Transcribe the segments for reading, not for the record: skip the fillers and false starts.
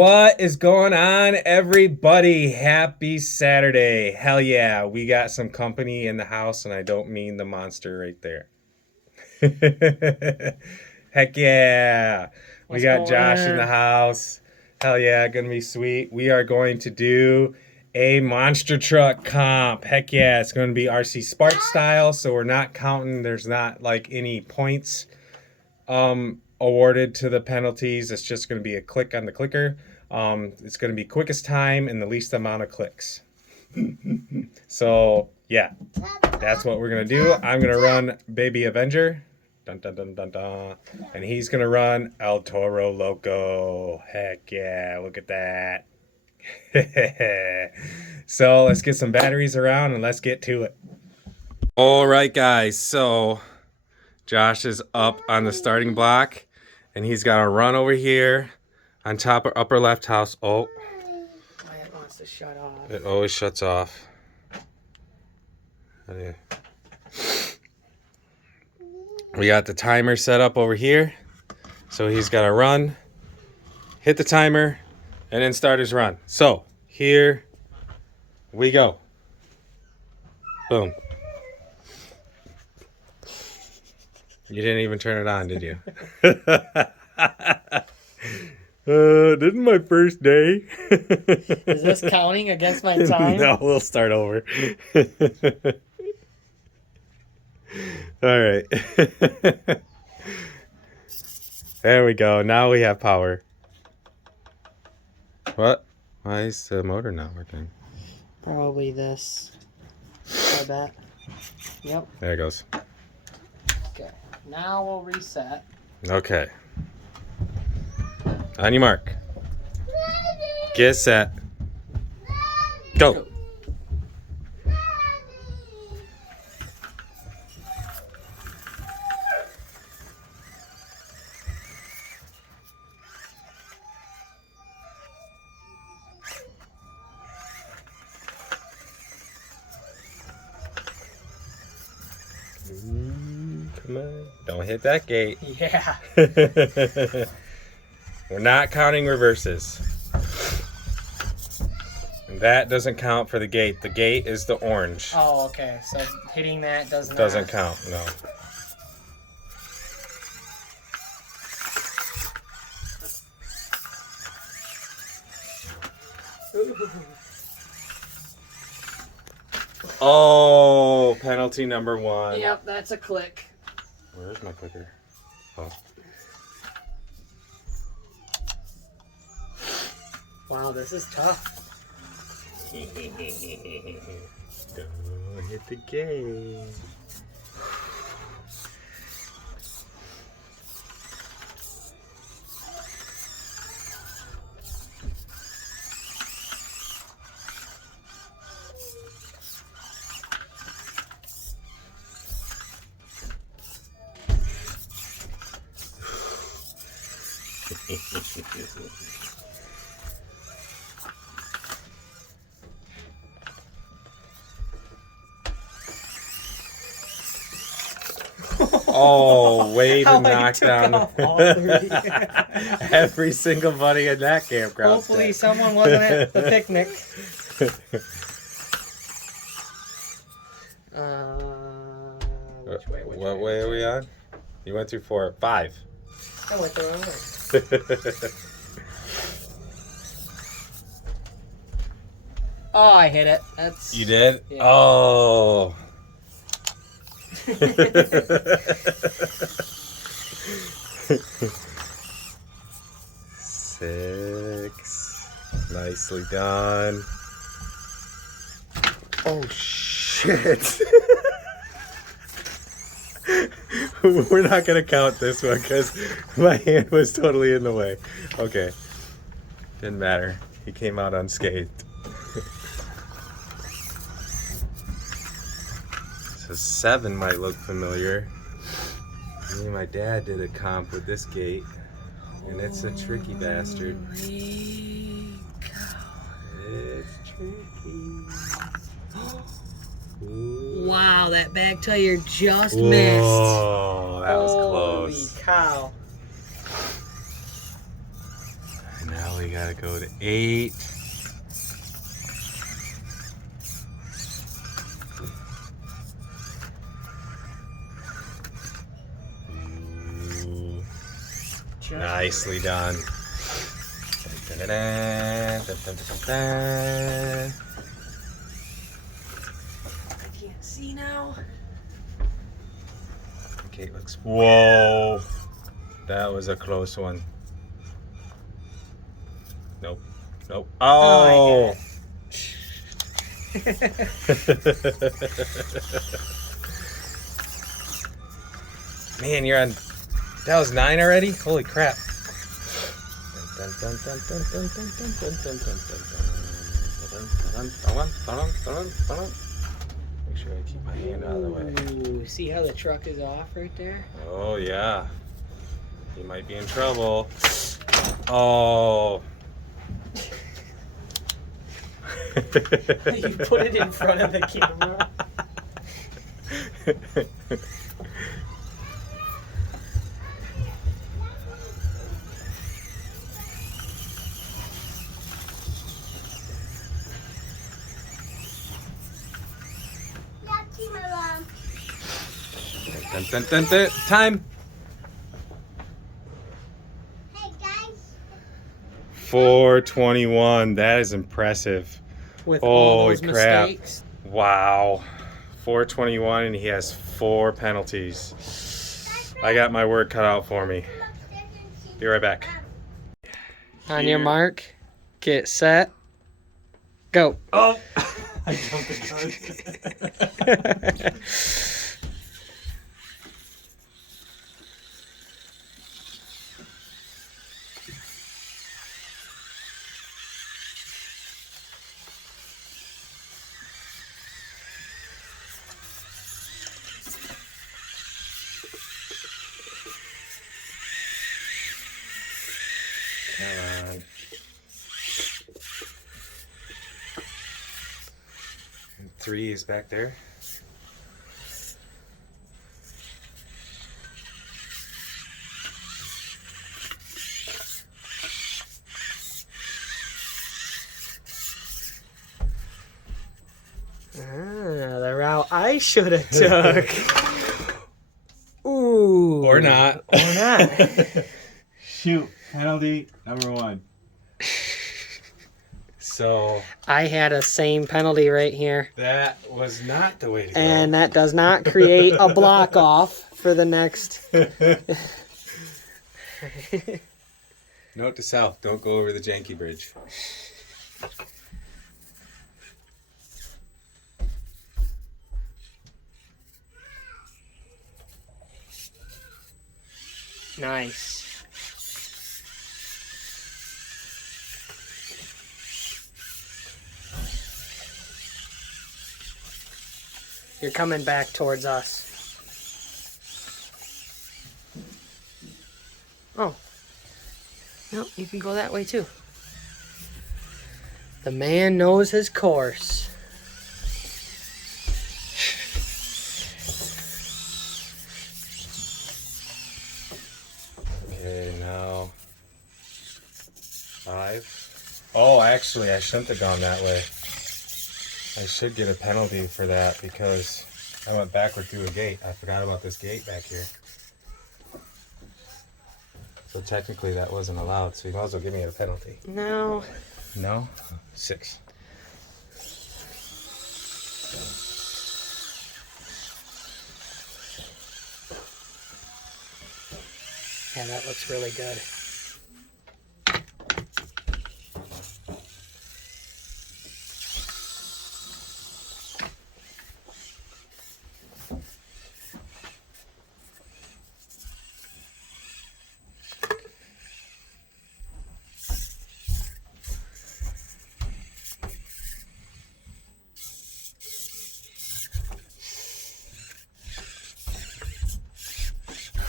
What is going on, everybody? Happy Saturday. Hell yeah, we got some company in the house, and I don't mean the monster right there. Heck yeah. We got Josh in the house. Hell yeah, gonna be sweet. We are going to do a monster truck comp. Heck yeah, it's gonna be RC Spark style, so we're not counting. There's not like any points awarded to the penalties. It's just going to be a click on the clicker. It's going to be quickest time and the least amount of clicks. So yeah, that's what we're going to do. I'm going to run Baby Avenger. Dun, dun, dun, dun, dun. And he's going to run El Toro Loco. Heck yeah, look at that. So let's get some batteries around and let's get to it. All right, guys. So Josh is up on the starting block, and he's got to run over here on top of upper left house. Oh, It wants to shut off. It always shuts off. We got the timer set up over here, so he's got to run, hit the timer, and then start his run. So here we go. Boom. You didn't even turn it on, did you? This is my first day. Is this counting against my time? No, we'll start over. All right. There we go. Now we have power. What? Why is the motor not working? Probably this. I bet. Yep. There it goes. Okay. Now we'll reset. Okay. On your mark. Get set. Go. Come on. Don't hit that gate. Yeah. We're not counting reverses. And that doesn't count for the gate. The gate is the orange. Oh, okay. So hitting that doesn't count, no. Oh, penalty number 1. Yep, that's a click. Where's my clicker? Oh. Wow, this is tough. Don't hit the gate. Oh, way to knock down every single buddy in that campground. Hopefully someone wasn't at the picnic. Which way? What way are we on? You went through 4, 5. I went the wrong way. Oh, I hit it. That's. You did? Yeah. Oh. 6. Nicely done. Oh, shit. We're not going to count this one because my hand was totally in the way. Okay. Didn't matter. He came out unscathed. So 7 might look familiar. Me and my dad did a comp with this gate, and it's a tricky bastard. It's tricky. Wow, that back tire just Whoa, missed. that was close. Holy cow. And now we gotta go to 8. Ooh, nicely done. Dun, dun, dun, dun, dun, dun, dun. I can't see now. Okay, it looks. Whoa, that was a close one. Nope, nope. Oh. Man, you're on. That was 9 already? Holy crap. Dun, dun, dun, dun, dun, dun, dun, dun, dun, dun, dun. Make sure I keep my hand out of the way. Ooh, see how the truck is off right there? Oh, yeah. You might be in trouble. Oh. You put it in front of the camera. Dun, dun, dun, dun. Time. Hey guys. 4:21. That is impressive. With all Holy those crap. mistakes. Wow. 4:21 and he has 4 penalties. I got my work cut out for me. Be right back. On your mark, get set, go. Oh! I jumped the gun. Come on. And 3 is back there. The route I should have took. Ooh. Or not. Or not. Shoot. Penalty number 1. So I had a same penalty right here. that was not the way to go. And that does not create a block off for the next. Note to self, don't go over the janky bridge. Nice. You're coming back towards us. Oh. No, you can go that way too. The man knows his course. Okay, now 5. Oh, actually, I shouldn't have gone that way. I should get a penalty for that because I went backward through a gate. I forgot about this gate back here. So technically that wasn't allowed, so you might as well give me a penalty. No. No? 6. Yeah, that looks really good.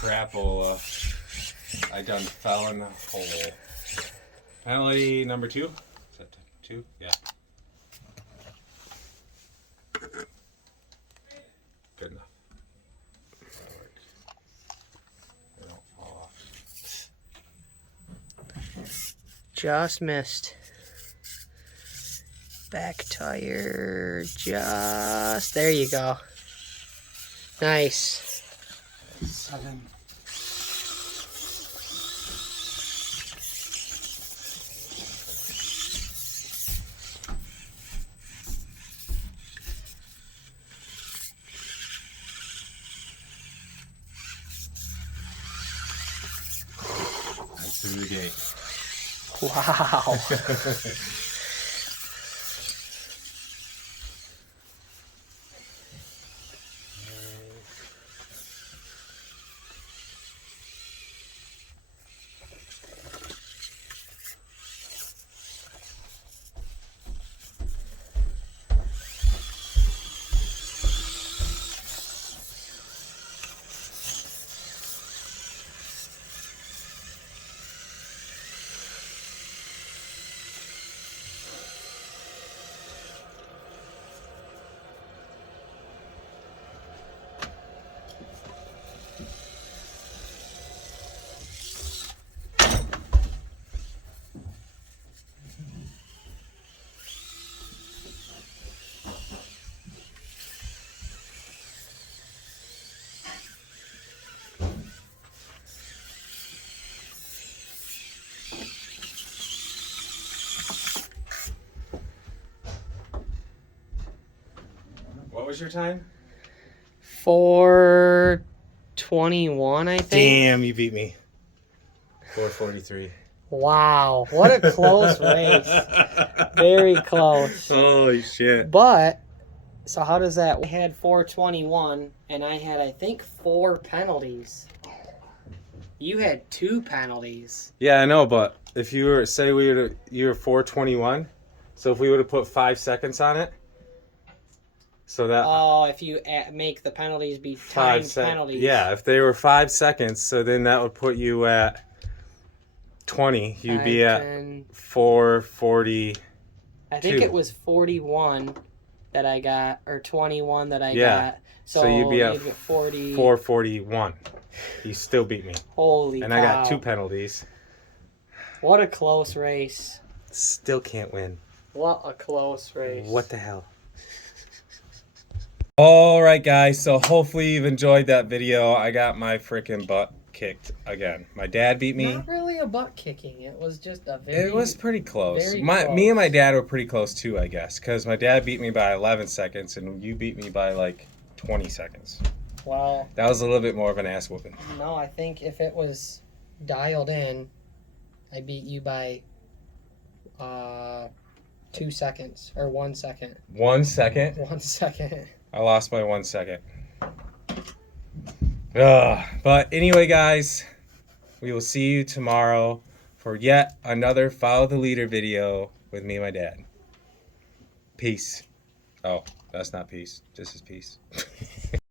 Crapola. I done fell in the hole. Penalty number 2. Is that 2? Yeah. Good enough. That'll work. They don't fall off. Just missed. Back tire, just, there you go. Nice. 7. That's through the gate. Wow. What was your time? 4:21, I think. Damn, you beat me. 4:43. Wow, what a close race. Very close. Holy shit. But, so how does that? I had 4:21, and I had, I think, 4 penalties. You had 2 penalties. Yeah, I know, but if you were, say you were 4:21, so if we would have put 5 seconds on it, so that Oh, if you make the penalties be timed penalties. Yeah, if they were 5 seconds, so then that would put you at 20. You'd be at 4:40. I think it was 41 that I got, or 21 that I got. So you'd be at 40. 4:41. You still beat me. Holy and cow. I got 2 penalties. What a close race. Still can't win. What a close race. What the hell? All right, guys. So hopefully you've enjoyed that video. I got my freaking butt kicked again. My dad beat me. Not really a butt kicking. It was just a very... It was pretty close. Very Me close. and my dad were pretty close too, I guess, because my dad beat me by 11 seconds and you beat me by like 20 seconds. Well... That was a little bit more of an ass whooping. No, I think if it was dialed in, I beat you by 2 seconds, or 1 second. 1 second? 1 second. I lost by 1 second. But anyway, guys, we will see you tomorrow for yet another Follow the Leader video with me and my dad. Peace. Oh, that's not peace. This is peace.